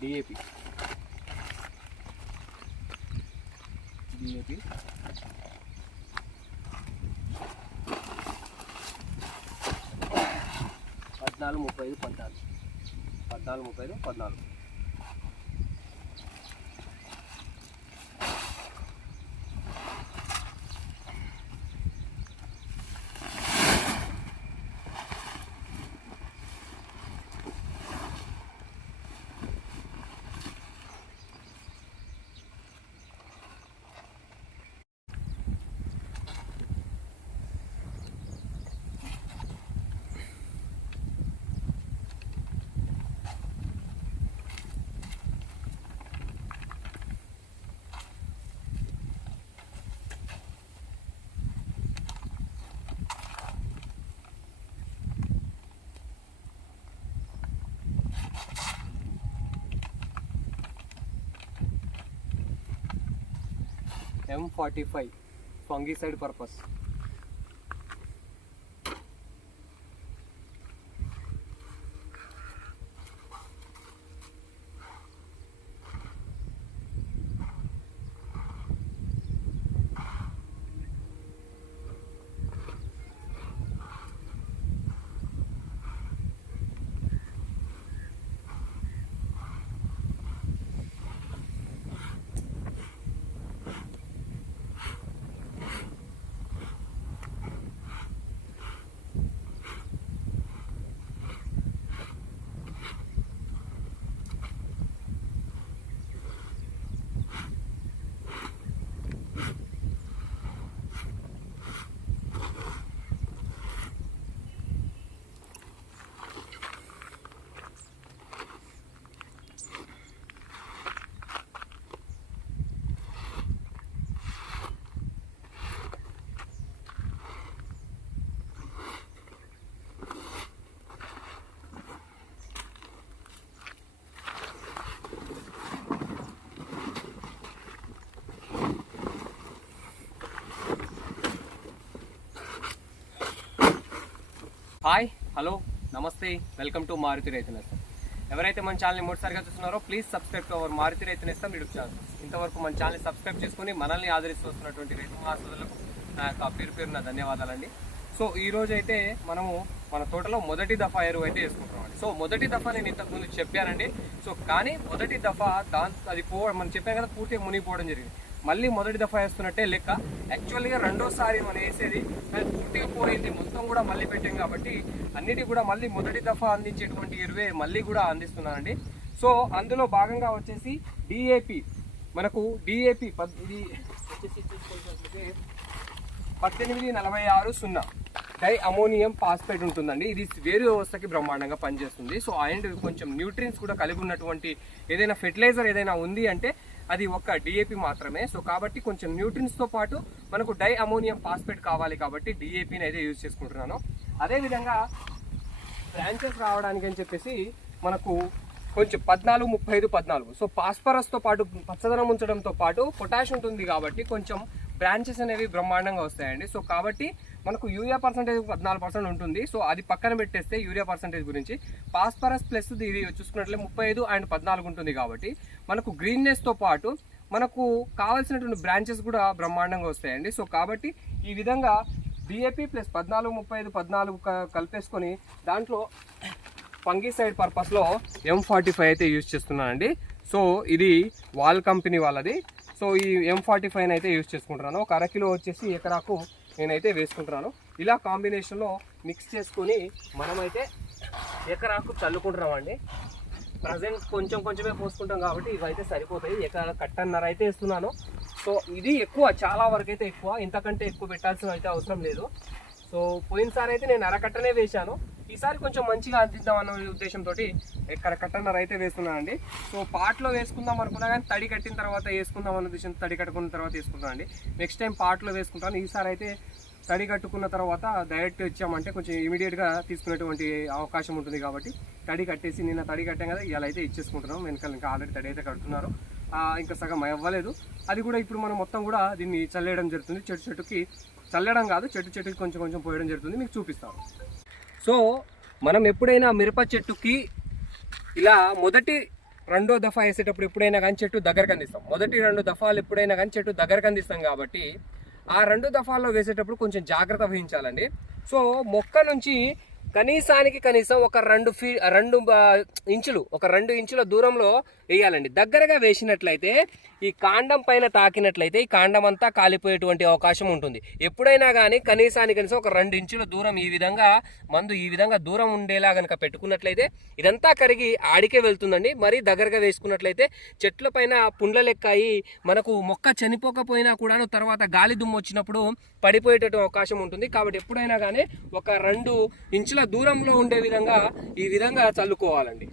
DAP DAP పద్నాలుగు ముప్పై ఐదు పద్నాలుగు. పద్నాలుగు ముప్పై ఐదు పద్నాలుగు. M forty five fungicide purpose hi hello నమస్తే వెల్కమ్ టు మారుతి రైతు నేస్తం. ఎవరైతే మన ఛానల్ని మొదటిసారిగా చూస్తున్నారో please subscribe to our Maruthi Raithu Nestham YouTube channel ఇంతవరకు మన ఛానల్ని సబ్స్క్రైబ్ చేసుకుని మనల్ని ఆదరిస్తూ వస్తున్నటువంటి రైతు మహాసులకు నా యొక్క పేరు పేరు నా ధన్యవాదాలండి. సో ఈ రోజు అయితే మనము మన తోటలో మొదటి దఫా ఎరువు అయితే వేసుకుంటున్నాం సో మొదటి దఫా నేను ఇంతకు ముందు చెప్పానండి. సో కానీ మొదటి దఫా దాని అది పో మనం చెప్పాం కదా పూర్తిగా మునిగిపోవడం జరిగింది. మళ్ళీ మొదటి దఫా వేస్తున్నట్టే లెక్క. యాక్చువల్గా రెండోసారి మనం వేసేది అది పూర్తిగా పోయింది. మొత్తం కూడా మళ్ళీ పెట్టాం కాబట్టి అన్నిటి కూడా మళ్ళీ మొదటి దఫా అందించేటువంటి ఎరువే మళ్ళీ కూడా అందిస్తున్నానండి. సో అందులో భాగంగా వచ్చేసి డిఏపి మనకు డిఏపి ఇది వచ్చేసి చూసుకున్నట్లయితే పద్దెనిమిది నలభై ఆరు సున్నా. డై అమోనియం పాస్పేట్ ఉంటుందండి. ఇది వేరు వ్యవస్థకి బ్రహ్మాండంగా పనిచేస్తుంది. సో అండ్ కొంచెం న్యూట్రియన్స్ కూడా కలిగి ఉన్నటువంటి ఏదైనా ఫెర్టిలైజర్ ఏదైనా ఉంది అంటే అది ఒక డిఏపి మాత్రమే. సో కాబట్టి కొంచెం న్యూట్రియన్స్తో పాటు మనకు డై అమోనియం పాస్పేట్ కావాలి కాబట్టి డిఏపిని అయితే యూజ్ చేసుకుంటున్నాను. అదేవిధంగా బ్రాంచెస్ రావడానికి అని చెప్పేసి మనకు కొంచెం పద్నాలుగు ముప్పై ఐదు పద్నాలుగు. సో పాస్పరస్తో పాటు పచ్చదనం ఉంచడంతో పాటు పొటాష్ ఉంటుంది కాబట్టి కొంచెం బ్రాంచెస్ అనేవి బ్రహ్మాండంగా వస్తాయండి. సో కాబట్టి మనకు యూరియా పర్సంటేజ్ పద్నాలుగు పర్సెంట్ ఉంటుంది. సో అది పక్కన పెట్టేస్తే యూరియా పర్సంటేజ్ గురించి. పాస్పరస్ ప్లస్ ఇది చూసుకున్నట్లే ముప్పై ఐదు అండ్ పద్నాలుగు ఉంటుంది కాబట్టి మనకు గ్రీన్నెస్తో పాటు మనకు కావాల్సినటువంటి బ్రాంచెస్ కూడా బ్రహ్మాండంగా వస్తాయండి. సో కాబట్టి ఈ విధంగా డిఏపి ప్లస్ పద్నాలుగు ముప్పై ఐదు పద్నాలుగు కలిపేసుకొని దాంట్లో ఫంగిసైడ్ పర్పస్లో ఎం ఫార్టీ ఫైవ్ అయితే యూజ్ చేస్తున్నానండి. సో ఇది వాల్ కంపెనీ వాళ్ళది. సో ఈ ఎం ఫార్టీ ఫైవ్ అయితే యూజ్ చేసుకుంటున్నాను. ఒక అరకిలో వచ్చేసి ఎకరాకు నేనైతే వేసుకుంటున్నాను. ఇలా కాంబినేషన్లో మిక్స్ చేసుకొని మనమైతే ఎకరాకు చల్లుకుంటున్నామండి. ప్రజెంట్ కొంచెం కొంచెమే పోసుకుంటాం కాబట్టి ఇవైతే సరిపోతాయి. ఎకరా కట్టన్నర అయితే ఇస్తున్నాను సో ఇది ఎక్కువ చాలా వరకు అయితే ఎక్కువ. ఇంతకంటే ఎక్కువ పెట్టాల్సిన అయితే అవసరం లేదు. సో పోయినసారి అయితే నేను అరకట్టనే వేశాను. ఈసారి కొంచెం మంచిగా అందిద్దాం అన్న ఉద్దేశంతో ఎక్కడ కట్టన్నర అయితే వేస్తున్నానండి సో పాట్లో వేసుకుందాం అనుకున్నా కానీ తడి కట్టిన తర్వాత వేసుకుందాం అన్న ఉద్దేశం తడి కట్టుకున్న తర్వాత వేసుకుంటాను అండి నెక్స్ట్ టైం పాట్లో వేసుకుంటాను. ఈసారి అయితే తడి కట్టుకున్న తర్వాత డైరెక్ట్ ఇచ్చామంటే కొంచెం ఇమీడియట్గా తీసుకునేటువంటి అవకాశం ఉంటుంది కాబట్టి తడి కట్టేసి నిన్న తడి కట్టాం కదా ఇలా అయితే ఇచ్చేసుకుంటున్నాం. వెనకాల ఇంకా ఆల్రెడీ తడి అయితే కడుతున్నారు. ఇంకా సగం అవ్వలేదు. అది కూడా ఇప్పుడు మనం మొత్తం కూడా దీన్ని చల్లేయడం జరుగుతుంది. చెట్టు చెట్టుకి చల్లడం కాదు చెట్టు చెట్టుకి కొంచెం కొంచెం పోయడం జరుగుతుంది. మీకు చూపిస్తాను. సో మనం ఎప్పుడైనా మిరప చెట్టుకి ఇలా మొదటి రెండో దఫా వేసేటప్పుడు ఎప్పుడైనా కానీ చెట్టు దగ్గరకు అందిస్తాం. మొదటి రెండు దఫాలు ఎప్పుడైనా కానీ చెట్టు దగ్గరకు అందిస్తాం కాబట్టి ఆ రెండు దఫాల్లో వేసేటప్పుడు కొంచెం జాగ్రత్త వహించాలండి. సో మొక్క నుంచి కనీసానికి కనీసం ఒక రెండు ఫీ రెండు ఇంచులు ఒక రెండు ఇంచుల దూరంలో వేయాలండి. దగ్గరగా వేసినట్లయితే ఈ కాండం పైన తాకినట్లయితే ఈ కాండం అంతా కాలిపోయేటువంటి అవకాశం ఉంటుంది. ఎప్పుడైనా కానీ కనీసానికి కనీసం ఒక రెండు ఇంచుల దూరం ఈ విధంగా మందు ఈ విధంగా దూరం ఉండేలా కనుక పెట్టుకున్నట్లయితే ఇదంతా కరిగి ఆడికే వెళ్తుందండి. మరీ దగ్గరగా వేసుకున్నట్లయితే చెట్ల పైన పుండ్ల లెక్క అయి మనకు మొక్క చనిపోకపోయినా కూడాను తర్వాత గాలి దుమ్ము వచ్చినప్పుడు పడిపోయేటటువంటి అవకాశం ఉంటుంది. కాబట్టి ఎప్పుడైనా కానీ ఒక రెండు ఇంచుల దూరంలో ఉండే విధంగా ఈ విధంగా చల్లుకోవాలండి.